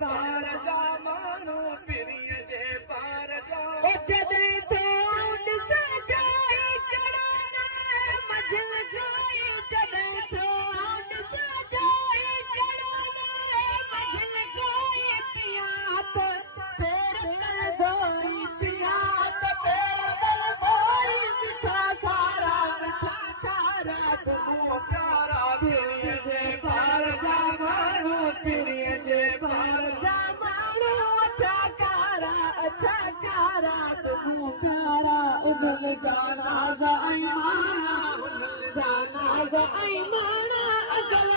पार जा माण्हू पिरीअ जे पार जा जॾहिं तो सजाई कड़ाना मझिल गाई जॾहिं तो सजाई कड़ाना मझिल गाई पिया त पैर धोई पिया त पैर धोई मिठा खारा बबू प्यारा पिरीअ जे पार जा माण्हू पिरीअ जे पार जा प्यारा उदल जाना जाना जाना जाना अगल